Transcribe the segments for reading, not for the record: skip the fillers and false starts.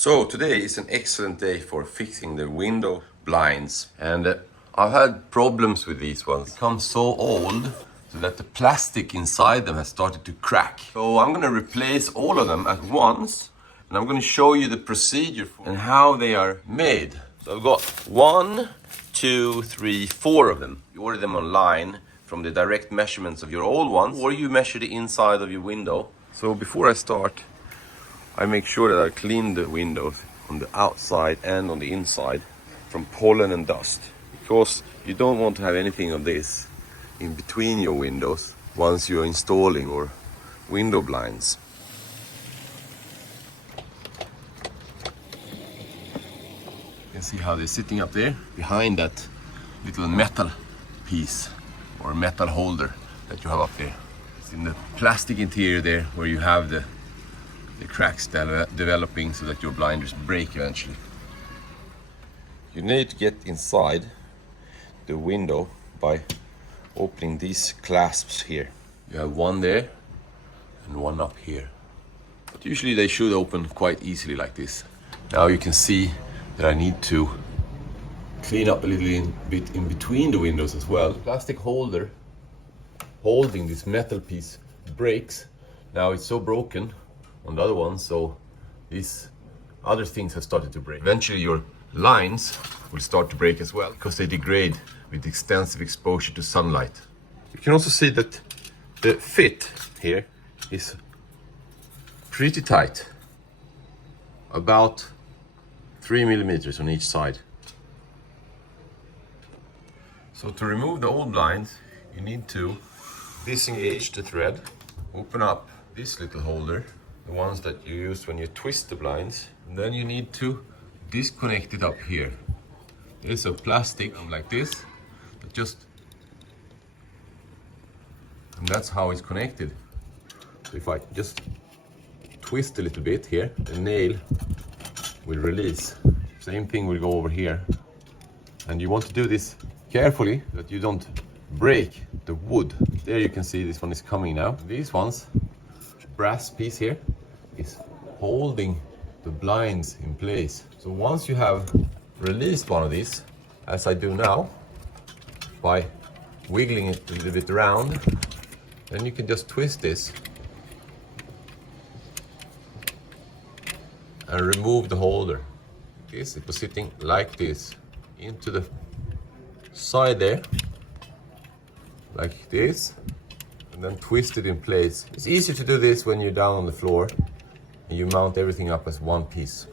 So today is an excellent day for fixing the window blinds, and I've had problems with these ones. They become so old so that the plastic inside them has started to crack. So I'm going to replace all of them at once, and I'm going to show you the procedure and how they are made. So I've got 1, 2, 3, 4 of them. You order them online from the direct measurements of your old ones, or you measure the inside of your window. So before I start, I make sure that I clean the windows on the outside and on the inside from pollen and dust, because you don't want to have anything of this in between your windows once you're installing or window blinds. You can see how they're sitting up there behind that little metal piece or metal holder that you have up there. It's in the plastic interior there where you have the cracks developing so that your blinders break eventually. You need to get inside the window by opening these clasps here. You have one there and one up here. But usually they should open quite easily like this. Now you can see that I need to clean up a little bit in between the windows as well. The plastic holder holding this metal piece breaks. Now it's so broken on the other one, so these other things have started to break. Eventually your lines will start to break as well because they degrade with extensive exposure to sunlight. You can also see that the fit here is pretty tight, about 3 millimeters on each side. So to remove the old blinds, you need to disengage the thread, open up this little holder, the ones that you use when you twist the blinds, and then you need to disconnect it up here. There's a plastic like this that and that's how it's connected. So if I just twist a little bit here, the nail will release. Same thing will go over here, and you want to do this carefully that you don't break the wood. There you can see this one is coming now. These ones, brass piece here is holding the blinds in place. So once you have released one of these, as I do now, by wiggling it a little bit around, then you can just twist this and remove the holder. This, it was sitting like this into the side there, like this, and then twist it in place. It's easier to do this when you're down on the floor and you mount everything up as one piece.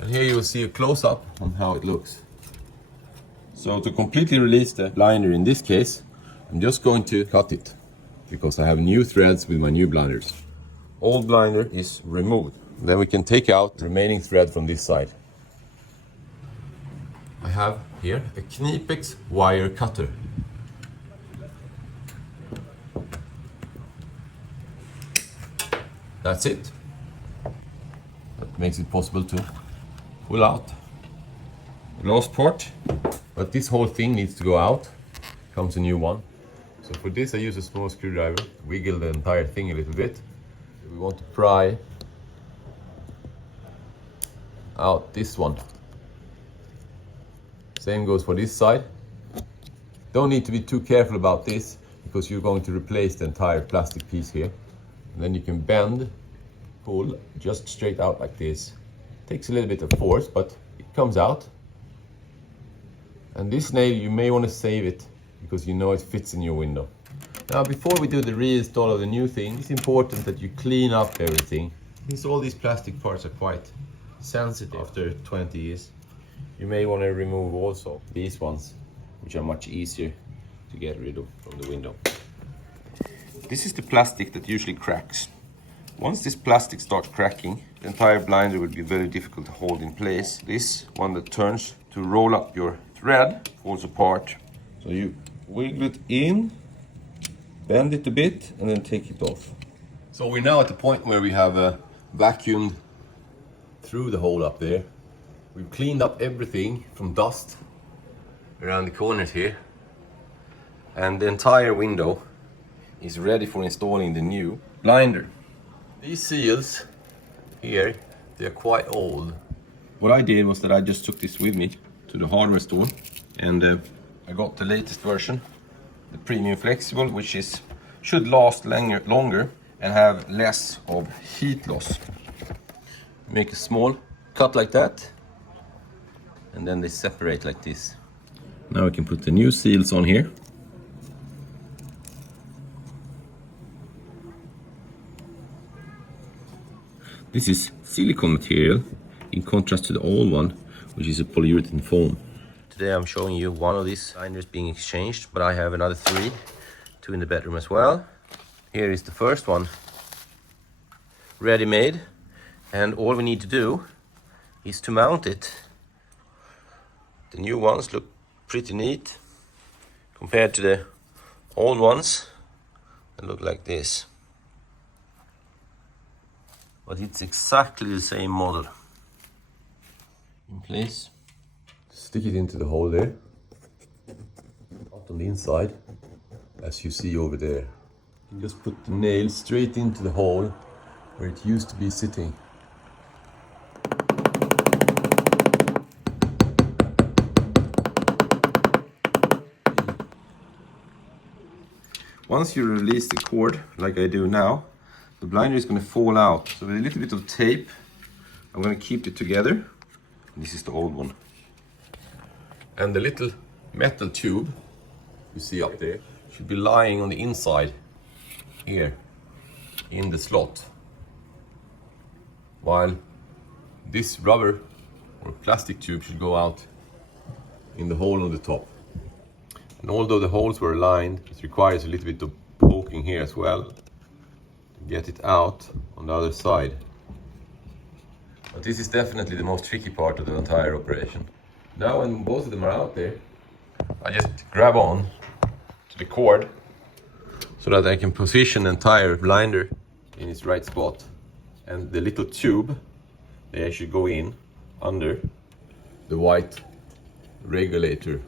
And here you will see a close-up on how it looks. So to completely release the blinder in this case, I'm just going to cut it because I have new threads with my new blinders. Old blinder is removed. Then we can take out the remaining thread from this side. I have here a Knipex wire cutter. That's it. That makes it possible to pull out the last part. But this whole thing needs to go out. Comes a new one. So for this I use a small screwdriver. Wiggle the entire thing a little bit. We want to pry out this one. Same goes for this side. Don't need to be too careful about this because you're going to replace the entire plastic piece here. And then you can bend, pull just straight out like this. Takes a little bit of force, but it comes out. And this nail, you may want to save it because you know it fits in your window. Now, before we do the reinstall of the new thing, it's important that you clean up everything. Since all these plastic parts are quite sensitive after 20 years, you may want to remove also these ones, which are much easier to get rid of from the window. This is the plastic that usually cracks. Once this plastic starts cracking, the entire blinder will be very difficult to hold in place. This one that turns to roll up your thread falls apart. So you wiggle it in, bend it a bit, and then take it off. So we're now at the point where we have vacuumed through the hole up there. We've cleaned up everything from dust around the corners here. And the entire window is ready for installing the new blinder. These seals here They're quite old. What I did was that I just took this with me to the hardware store, and I got the latest version, the premium flexible, which should last longer and have less of heat loss. Make a small cut like that, and then they separate like this. Now I can put the new seals on here. This is silicone material in contrast to the old one, which is a polyurethane foam. Today I'm showing you one of these liners being exchanged, but I have another two in the bedroom as well. Here is the first one, ready made, and all we need to do is to mount it. The new ones look pretty neat compared to the old ones. They look like this. But it's exactly the same model. In place. Stick it into the hole there. Not on the inside, as you see over there. You just put the nail straight into the hole where it used to be sitting. Once you release the cord, like I do now, the blinder is going to fall out. So with a little bit of tape, I'm going to keep it together. This is the old one. And the little metal tube you see up there should be lying on the inside here in the slot, while this rubber or plastic tube should go out in the hole on the top. And although the holes were aligned, it requires a little bit of poking here as well to get it out on the other side. But this is definitely the most tricky part of the entire operation. Now when both of them are out there, I just grab on to the cord so that I can position the entire blinder in its right spot. And the little tube, they should go in under the white regulator.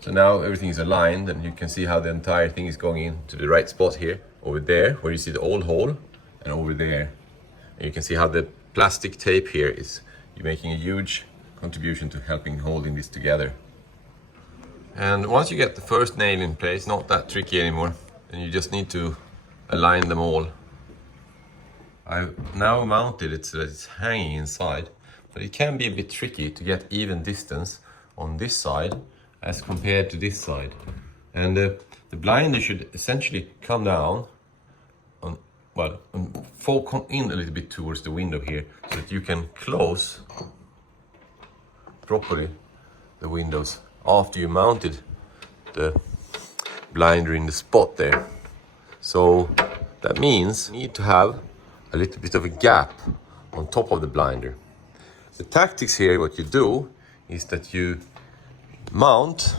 So now everything is aligned, and you can see how the entire thing is going into the right spot here, over there, where you see the old hole, and over there. And you can see how the plastic tape here is making a huge contribution to helping holding this together. And once you get the first nail in place, not that tricky anymore, and you just need to align them all. I've now mounted it so that it's hanging inside, but it can be a bit tricky to get even distance on this side as compared to this side. And the blinder should essentially come down on, well, come in a little bit towards the window here, so that you can close properly the windows after you mounted the blinder in the spot there. So that means you need to have a little bit of a gap on top of the blinder. The tactics here, what you do is that you mount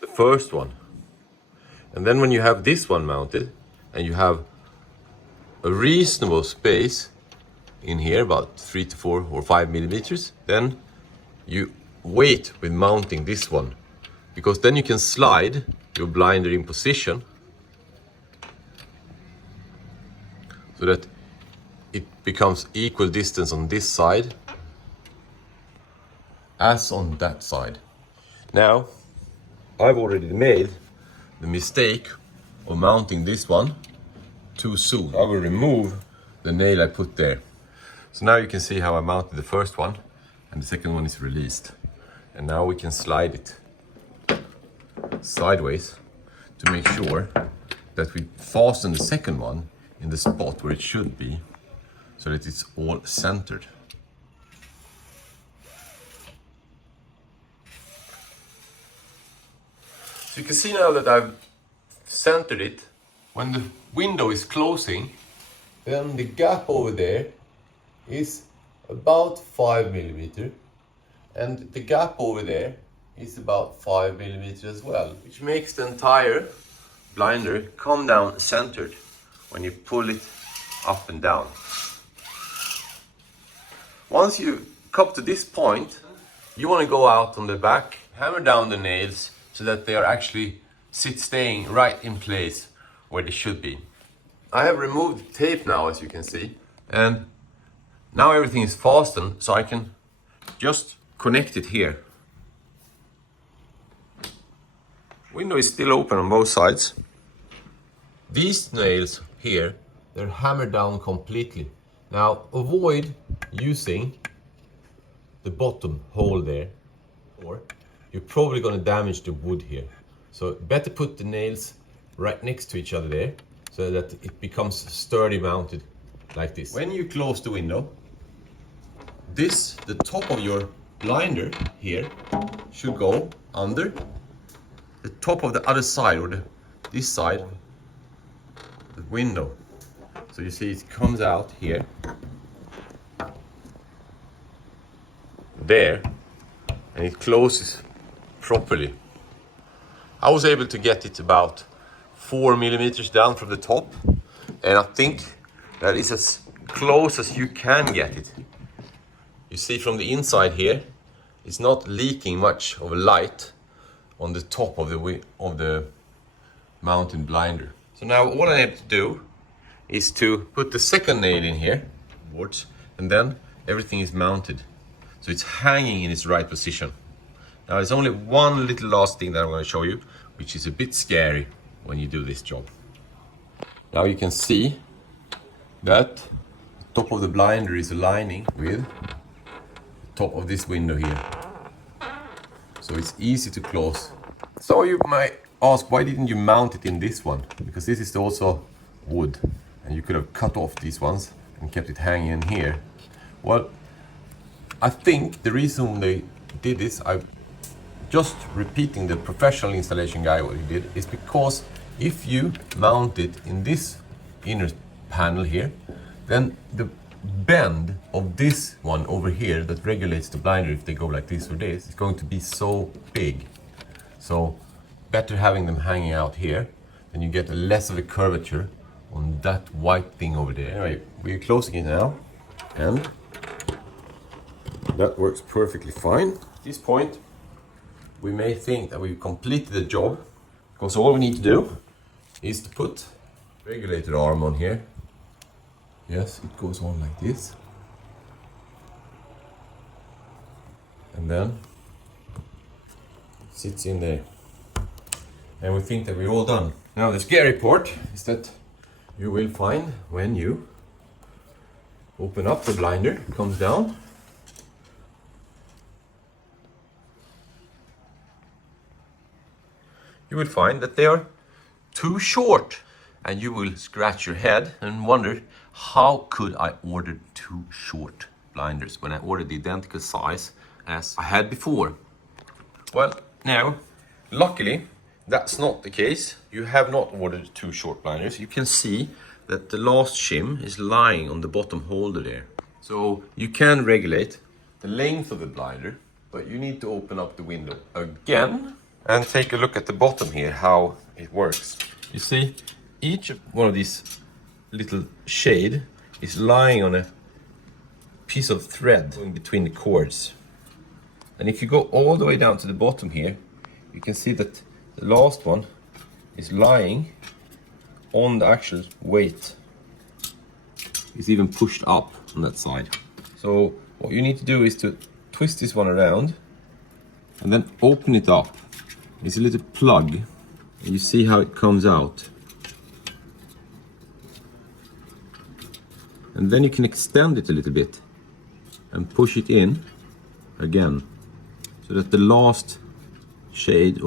the first one, and then when you have this one mounted and you have a reasonable space in here, about 3 to 4 or 5 millimeters, then you wait with mounting this one, because then you can slide your blinder in position so that it becomes equal distance on this side as on that side. Now, I've already made the mistake of mounting this one too soon. I will remove the nail I put there. So now you can see how I mounted the first one, and the second one is released. And now we can slide it sideways to make sure that we fasten the second one in the spot where it should be, so that it's all centered. So you can see now that I've centered it. When the window is closing, then the gap over there is about 5 millimeters, and the gap over there is about 5 millimeters as well, which makes the entire blinder come down centered when you pull it up and down. Once you come to this point, you want to go out on the back, hammer down the nails so that they are actually staying right in place where they should be. I have removed the tape now, as you can see, and Now everything is fastened, so I can just connect it here. Window is still open on both sides. These nails here, they're hammered down completely. Now avoid using the bottom hole there, or you're probably going to damage the wood here. So better put the nails right next to each other there, so that it becomes sturdy mounted like this. When you close the window, the top of your blinder here should go under the top of the other side, or this side of the window. So you see it comes out here, there, and it closes properly. I was able to get it about 4 millimeters down from the top, and I think that is as close as you can get it. You see from the inside here, it's not leaking much of a light on the top of the mountain blinder. So now all I have to do is to put the second nail in here, and then everything is mounted. So it's hanging in its right position. Now there's only one little last thing that I'm going to show you, which is a bit scary when you do this job. Now you can see that the top of the blinder is aligning with the top of this window here. So it's easy to close. So you might ask, why didn't you mount it in this one? Because this is also wood, and you could have cut off these ones and kept it hanging in here. Well, I think the reason they did this, I'm just repeating the professional installation guy what he did, is because if you mount it in this inner panel here, then the bend of this one over here that regulates the blinder, if they go like this or this, is going to be so big. So better having them hanging out here, then you get less of a curvature on that white thing over there. Anyway, we're closing it now, and that works perfectly fine. At this point, we may think that we've completed the job, because all we need to do is to put regulator arm on here. Yes, it goes on like this. And then it sits in there. And we think that we're all done. Now the scary part is that you will find when you open up the blinder, it comes down. You will find that they are too short, and you will scratch your head and wonder, how could I order too short blinders when I ordered the identical size as I had before? Well, now, luckily, that's not the case. You have not ordered too short blinders. You can see that the last shim is lying on the bottom holder there. So you can regulate the length of the blinder, but you need to open up the window again and take a look at the bottom here, how it works. You see, each one of these little shade is lying on a piece of thread in between the cords. And if you go all the way down to the bottom here, you can see that the last one is lying on the actual weight. It's even pushed up on that side. So what you need to do is to twist this one around and then open it up. It's a little plug, and you see how it comes out. And then you can extend it a little bit and push it in again, so that the last shade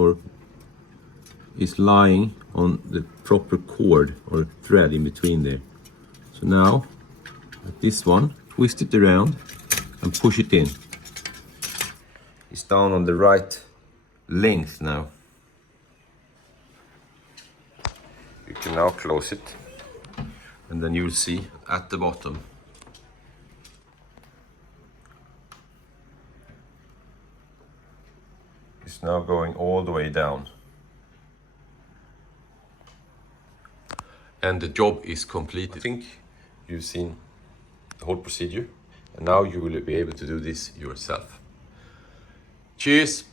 is lying on the proper cord or thread in between there. So now, at this one, twist it around and push it in. It's down on the right length now. You can now close it, and then you'll see at the bottom it's now going all the way down, and the job is completed. I think you've seen the whole procedure, and now you will be able to do this yourself. Cheers!